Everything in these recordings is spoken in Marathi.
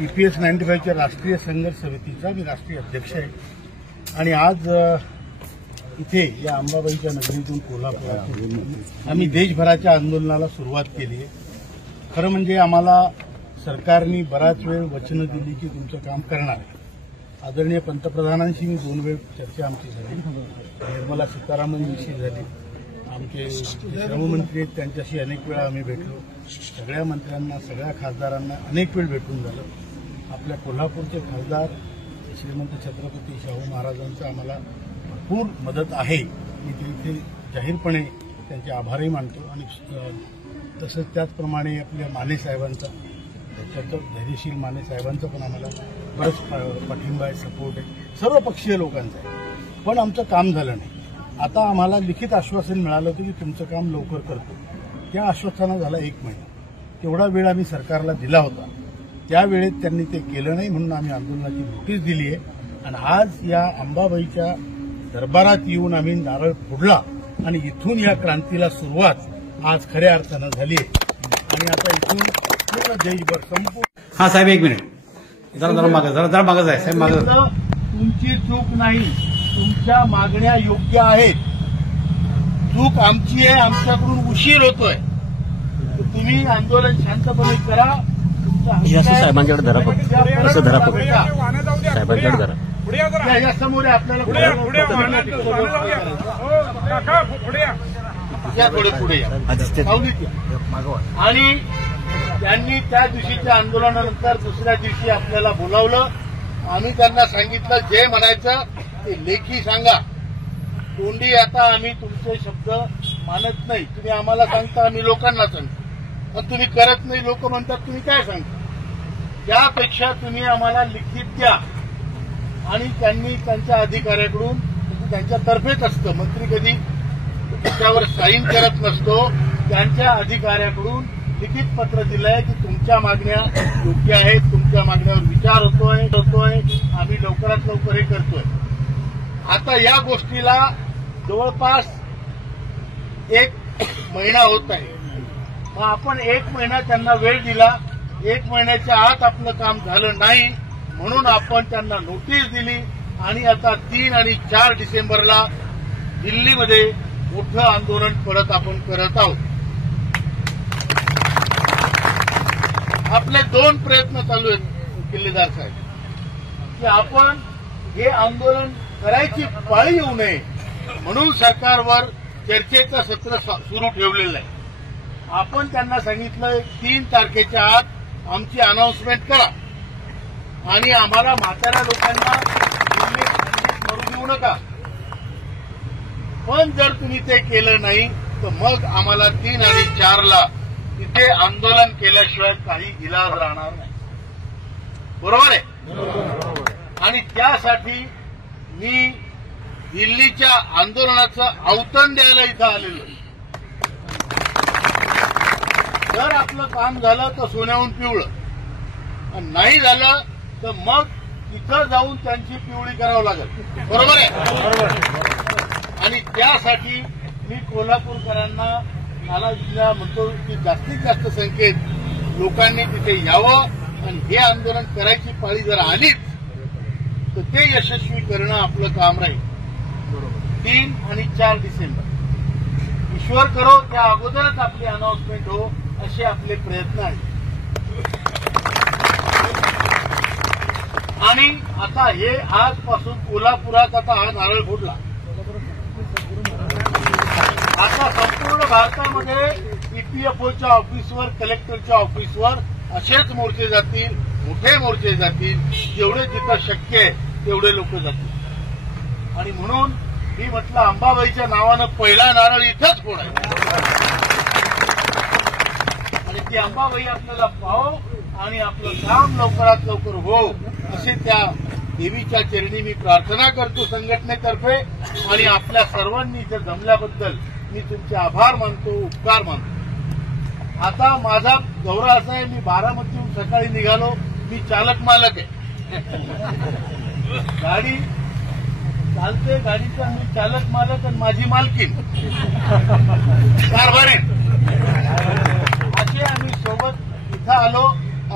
EPS 95च्या राष्ट्रीय संघर्ष समितीचा मी राष्ट्रीय अध्यक्ष आहे आणि आज इथे या अंबाबाईच्या नगरीतून कोल्हापुरातून आम्ही देशभराच्या आंदोलनाला सुरुवात केली आहे। खरं म्हणजे आम्हाला सरकारने बराच वेळ वचनं दिली की तुमचं काम करणार आहे। आदरणीय पंतप्रधानांशी मी 2 वेळ चर्चा आमची झाली, निर्मला सीतारामनजींशी झाली, आमचे श्रममंत्री आहेत त्यांच्याशी अनेक वेळा आम्ही भेटलो, सगळ्या मंत्र्यांना सगळ्या खासदारांना अनेक वेळ भेटून झालं। आपल्या कोल्हापूरचे खासदार श्रीमंत छत्रपती शाहू महाराजांचं आम्हाला भरपूर मदत आहे, मी तिथे जाहीरपणे त्यांचे आभारही मानतो आणि तसंच त्याचप्रमाणे आपल्या माने साहेबांचा धैर्यशील माने साहेबांचा पण आम्हाला बरंच पाठिंबा आहे, सपोर्ट आहे, सर्व पक्षीय लोकांचा आहे। पण आमचं काम झालं नाही। आता आम्हाला लिखित आश्वासन मिळालं होतं की तुमचं काम लवकर करतो, त्या आश्वासना झाला 1 महिना। तेवढा वेळ आम्ही सरकारला दिला होता, त्या वेळेत त्यांनी ते केलं नाही म्हणून आम्ही आंदोलनाची नोटीस दिली आहे आणि आज या अंबाबाईच्या दरबारात येऊन आम्ही नारळ फोडला आणि इथून या क्रांतीला सुरुवात आज खऱ्या अर्थानं झाली आहे आणि आता इथून पूर्ण देशभर संपूर्ण हां साहेब 1 मिनिट जरा मागं जाय साहेब मागं। तुमची चूक नाही, तुमच्या मागण्या योग्य आहेत, चूक आमची आहे, आमच्याकडून उशीर होतोय। तुम्ही आंदोलन शांतपणे करा, साहेबांच्याकडे धरा फक्त असं धरा फक्त साहेबांच्याकडे धरा या समोर आपल्याला पुढे आणि त्यांनी त्या दिवशीच्या आंदोलनानंतर दुसऱ्या दिवशी आपल्याला बोलावलं। आम्ही त्यांना सांगितलं जे म्हणायचं ते लेखी सांगा, तोंडी आता आम्ही तुमचे शब्द मानत नाही। तुम्ही आम्हाला सांगता, आम्ही लोकांना सांगतो, पण तुम्ही करत नाही। लोक म्हणतात तुम्ही काय सांगता, त्यापेक्षा तुम्ही आम्हाला लिखित द्या। आणि त्यांनी त्यांच्या अधिकाऱ्याकडून, त्यांच्यातर्फेच असतं, मंत्री कधी त्याच्यावर साईन करत नसतो, त्यांच्या अधिकाऱ्याकडून लिखित पत्र दिलंय की तुमच्या मागण्या योग्य आहेत, तुमच्या मागण्यावर विचार होतोय, आम्ही लवकरात लवकर हे करतोय। आता या गोष्टीला जवळपास 1 महिना होत आहे, मग आपण 1 महिना त्यांना वेळ दिला, 1 महिन्याच्या आत आपलं काम झालं नाही म्हणून आपण त्यांना नोटीस दिली आणि आता 3 आणि 4 डिसेंबरला दिल्लीमध्ये मोठं आंदोलन परत आपण करत आहोत। आपले 2 प्रयत्न चालू आहेत किल्लेदार साहेब, की आपण हे आंदोलन करायची पाळी येऊ नये म्हणून सरकारवर चर्चेचं सत्र सुरू ठेवलेलं आहे। आपण त्यांना सांगितलं 3 तारखेच्या आत आमची अनाउन्समेंट करा आणि आम्हाला म्हाताऱ्या लोकांना मरू देऊ नका। पण जर तुम्ही ते केलं नाही तर मग आम्हाला 3 आणि 4ला तिथे आंदोलन केल्याशिवाय काही इलाज राहणार नाही, बरोबर आहे। आणि त्यासाठी मी दिल्लीच्या आंदोलनाचं आव्हान द्यायला इथं आलेलो। जर आपलं काम झालं तर सोन्याहून पिवळं, आणि नाही झालं तर मग तिथं जाऊन त्यांची पिवळी करावं लागेल, बरोबर आहे। आणि त्यासाठी मी कोल्हापूरकरांना मला म्हणतो की जास्तीत जास्त संख्येत लोकांनी तिथे यावं आणि हे आंदोलन करायची पाळी जर आलीच तर ते यशस्वी करणं आपलं काम राहील। 3 आणि 4 डिसेंबर ईश्वर करो त्या अगोदरच आपली अनाउन्समेंट हो असे आपले प्रयत्न आहेत। आणि आता हे आजपासून कोल्हापुरात आता हा नारळ फोडला, आता संपूर्ण भारतामध्ये EPFOच्या ऑफिसवर, कलेक्टरच्या ऑफिसवर असेच मोर्चे जातील, मोठे मोर्चे जातील, जेवढे जिथं शक्य आहे तेवढे लोक जातील। आणि म्हणून मी म्हटलं अंबाबाईच्या नावानं पहिला नारळ इथंच फोडायचा आणि ती अंबाबाई आपल्याला पाहो आणि आपलं काम लवकरात लवकर हो असे त्या देवीच्या चरणी मी प्रार्थना करतो संघटनेतर्फे। आणि आपल्या सर्वांनी इथे जमल्याबद्दल मी तुमचे आभार मानतो, उपकार मानतो। आता माझा दौरा असा आहे, मी बारामतीहून सकाळी निघालो, मी चालक मालक आहे, गाडी चालते, गाडीचा मी चालक मालक आणि माझी मालकीन कारभारी असे आम्ही सोबत इथं आलो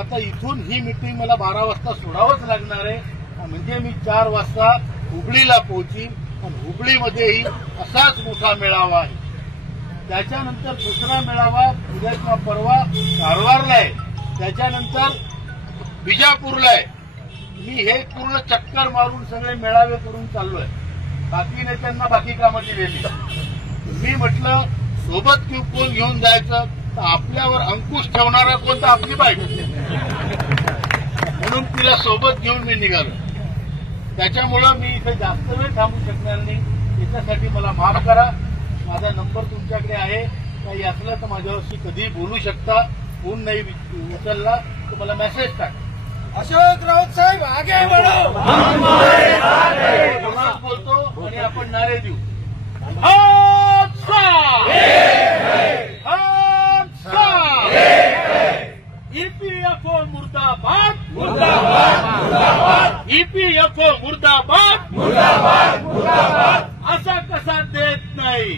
आता इथून ही मीटिंग मला 12 वाजता सोडावंच लागणार आहे, म्हणजे मी 4 वाजता हुबळीला पोहोचीन. पण हुबळीमध्येही असाच मोठा मेळावा आहे. त्याच्यानंतर दुसरा मेळावा उद्या किंवा परवा कारवारला आहे. त्याच्यानंतर बिजापूरला आहे. मी हे पूर्ण चक्कर मारून सगळे मेळावे करून चाललोय. बाकी नेत्यांना बाकी कामं दिलेली. मी म्हटलं सोबत कोण घेऊन जायचं, तर आपल्यावर अंकुश ठेवणारा कोण, तर आपली बाईक. म्हणून तिला सोबत घेऊन मी निघालो. त्याच्यामुळं मी इथे जास्त वेळ थांबू शकणार नाही. त्याच्यासाठी मला माफ करा. माझा नंबर तुमच्याकडे आहे. काही असलं तर माझ्यावरशी कधीही बोलू शकता. फोन नाही उचलला तर मला मेसेज टाक. अशोक राऊत साहेब आगे बढ़ो. बोलतो आणि आपण नारे देऊ. ईपीएफओ मुर्दाबाद, ईपीएफओ मुर्दाबाद, असा कसा देत नाही.